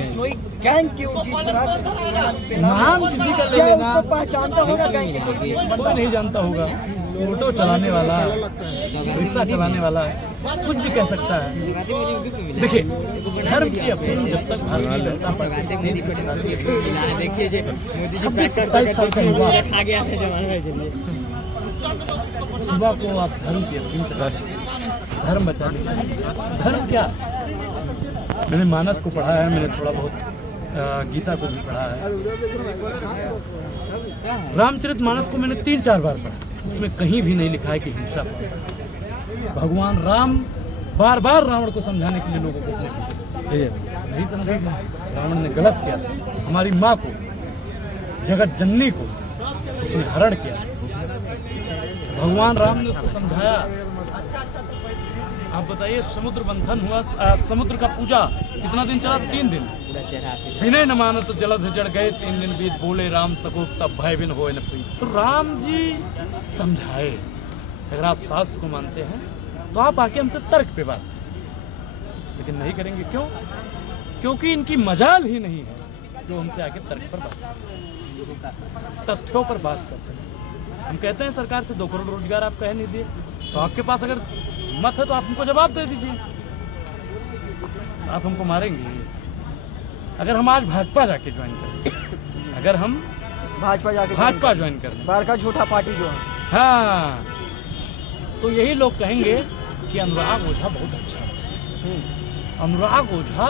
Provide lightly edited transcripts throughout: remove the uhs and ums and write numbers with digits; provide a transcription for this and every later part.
Bishnoi gang की जिस तरह से नाम किसी का ले क्या लेना उसको पहचानता होगा गैंग के कोई कोई नहीं जानता होगा। ऑटो चलाने वाला, रिक्शा चलाने वाला कुछ भी कह सकता है। देखिए, धर्म की अपनी जब तक भारतीय जनता पार्टी 26-27 साल का युवा सुबह को आप धर्म की अपील चला रहे हैं, धर्म बचा लीजिए। धर्म क्या है? मैंने मानस को पढ़ा है, मैंने थोड़ा बहुत गीता को भी पढ़ा है। रामचरित मानस को मैंने 3-4 बार पढ़ा, उसमें कहीं भी नहीं लिखा है कि हिंसा। भगवान राम बार बार रावण को समझाने के लिए लोगों को अपने नहीं समझा। रावण ने गलत किया, हमारी माँ को, जगत जननी को उसने हरण किया। भगवान राम ने उसको समझाया। आप बताइए, समुद्र मंथन हुआ, समुद्र का पूजा कितना दिन चला? 3 दिन। विनय न मानत जलध जड़ गए, 3 दिन बीत बोले राम सकोप तब भय बिन होए न प्रीत। तो राम जी समझाए। अगर आप शास्त्र को मानते हैं तो आप आके हमसे तर्क पे बात करें, लेकिन नहीं करेंगे। क्यों? क्योंकि इनकी मजाल ही नहीं है जो हमसे आके तर्क पर बात करें, तथ्यों पर बात करते हैं। हम कहते हैं सरकार से 2 करोड़ रोजगार आप कह नहीं दिए, तो आपके पास अगर मत है तो आप हमको जवाब दे दीजिए। आप हमको मारेंगे अगर हम आज भाजपा जाके ज्वाइन करें, अगर हम भाजपा ज्वाइन कर लें, बाहर का झूठा पार्टी जो है। हाँ, तो यही लोग कहेंगे कि अनुराग ओझा बहुत अच्छा है, अनुराग ओझा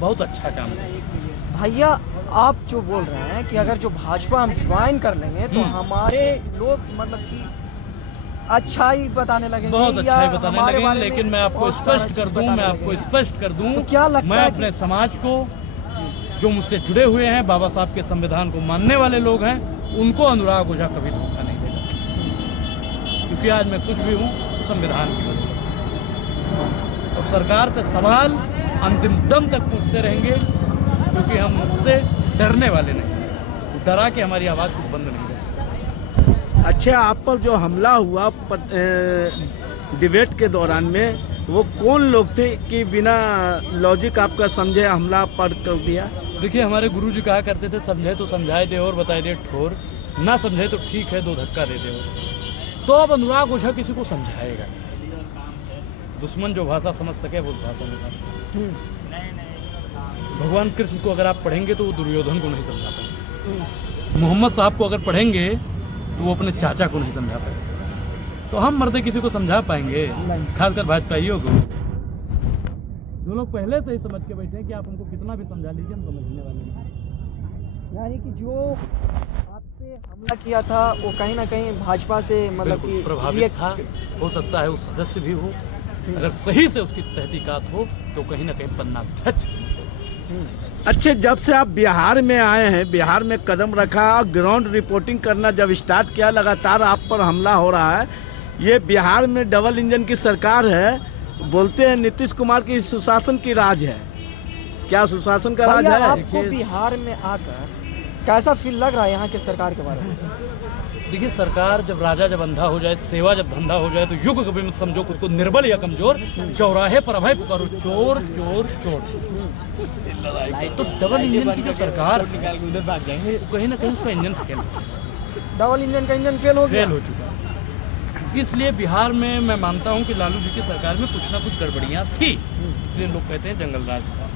बहुत अच्छा काम है। भैया, आप जो बोल रहे हैं कि अगर जो भाजपा हम ज्वाइन कर लेंगे तो हमारे लोग मतलब कि अच्छा ही बताने लगेंगे, बहुत अच्छा ही बताने लगेंगे। लेकिन मैं आपको स्पष्ट कर दूं, तो क्या लगता मैं है अपने समाज को, जो मुझसे जुड़े हुए हैं, बाबा साहब के संविधान को मानने वाले लोग हैं, उनको अनुराग ओझा कभी धोखा नहीं देगा। क्योंकि आज मैं कुछ भी हूँ तो संविधान की वजह से। और सरकार से सवाल अंतिम दम तक पूछते रहेंगे, क्योंकि हम उनसे डरने वाले नहीं, डरा के हमारी आवाज़ को बंद नहीं कर। अच्छा, आप पर जो हमला हुआ डिबेट के दौरान में, वो कौन लोग थे कि बिना लॉजिक आपका समझे हमला पर कर दिया? देखिए, हमारे गुरुजी कहा करते थे, समझे तो समझाए दे और बताए दे ठोर, ना समझे तो ठीक है 2 धक्का दे दे। तो अब अनुराग ओझा किसी को समझाएगा नहीं। दुश्मन जो भाषा समझ सके वो भाषा में बात। भगवान कृष्ण को अगर आप पढ़ेंगे तो वो दुर्योधन को नहीं समझा पाएंगे। मोहम्मद साहब को अगर पढ़ेंगे तो वो अपने चाचा को नहीं समझा पाएंगे। तो हम मर्दे किसी को समझा पाएंगे? खासकर भाजपाइयों को, जो लोग पहले से ही समझ के बैठे हैं कि आप हमको कितना भी समझा लीजिए, हम समझने वाले नहीं। यानी कि जो आप पे हमला किया था वो कहीं ना कहीं भाजपा से मतलब कि प्रभावित था। हो सकता है वो सदस्य भी हो, अगर सही से उसकी तहकीकात हो तो कहीं ना कहीं पन्ना धच। अच्छे, जब से आप बिहार में आए हैं, बिहार में कदम रखा, ग्राउंड रिपोर्टिंग करना जब स्टार्ट किया, लगातार आप पर हमला हो रहा है। ये बिहार में डबल इंजन की सरकार है, बोलते हैं नीतीश कुमार की सुशासन की राज है। क्या सुशासन का राज है? आपको बिहार में आकर कैसा फील लग रहा है यहाँ के सरकार के बारे में? देखिए, सरकार जब राजा जब अंधा हो जाए, सेवा जब धंधा हो जाए, तो युग कभी मत समझो खुद को निर्बल या कमजोर, चौराहे पर अभय पुकारो चोर चोर चोर। तो डबल इंजन की जो सरकार कहीं ना कहीं उसका इंजन फेल हो चुका, डबल इंजन का इंजन फेल हो चुका। इसलिए बिहार में मैं मानता हूं कि लालू जी की सरकार में कुछ ना कुछ गड़बड़ियां थी, इसलिए लोग कहते हैं जंगल राज था।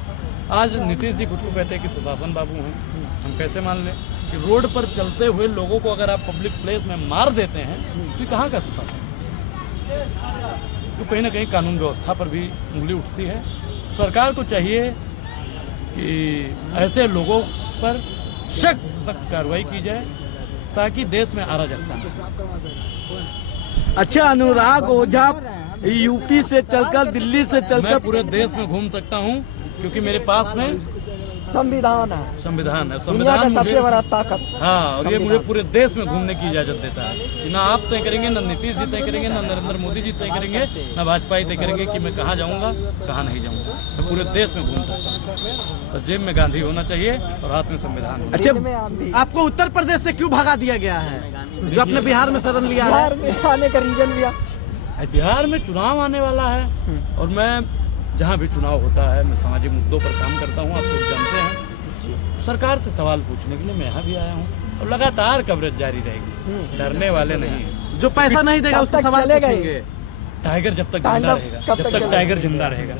आज नीतीश जी खुद को कहते हैं कि सुशासन बाबू हैं। हम कैसे मान लें कि रोड पर चलते हुए लोगों को अगर आप पब्लिक प्लेस में मार देते हैं तो कहाँ का सुशासन? तो कहीं ना कहीं कानून व्यवस्था पर भी उंगली उठती है। सरकार को चाहिए कि ऐसे लोगों पर सख्त से सख्त कार्रवाई की जाए ताकि देश में अराजकता न। अच्छा, अनुराग ओझा यूपी से चलकर दिल्ली से चलकर मैं पूरे देश में घूम सकता हूं, क्योंकि मेरे पास में संविधान है। संविधान का सबसे बड़ा ताकत। हाँ, और ये मुझे पूरे देश में घूमने की इजाजत देता है कि ना आप तय करेंगे, ना नीतीश जी तय करेंगे, ना नरेंद्र मोदी जी तय करेंगे, ना भाजपा तय करेंगे कि मैं कहाँ जाऊँगा कहाँ नहीं जाऊँगा। मैं पूरे देश में घूम सकता हूँ। तो जेब में गांधी होना चाहिए और हाथ में संविधान होना चाहिए। अच्छा, आपको उत्तर प्रदेश से क्यों भगा दिया गया है, जो अपने बिहार में शरण लिया है? बिहार में आने का रीजन लिया, बिहार में चुनाव आने वाला है और मैं जहाँ भी चुनाव होता है मैं सामाजिक मुद्दों पर काम करता हूँ। आप लोग जानते हैं सरकार से सवाल पूछने के लिए मैं यहाँ भी आया हूँ और लगातार कवरेज जारी रहेगी, डरने वाले नहीं है। जो पैसा नहीं देगा कब उससे तक सवाल चलेगा ये? पूछेंगे। टाइगर जब तक जिंदा तांडव रहेगा, कब जब तक तक चलेगा? टाइगर जिंदा रहेगा।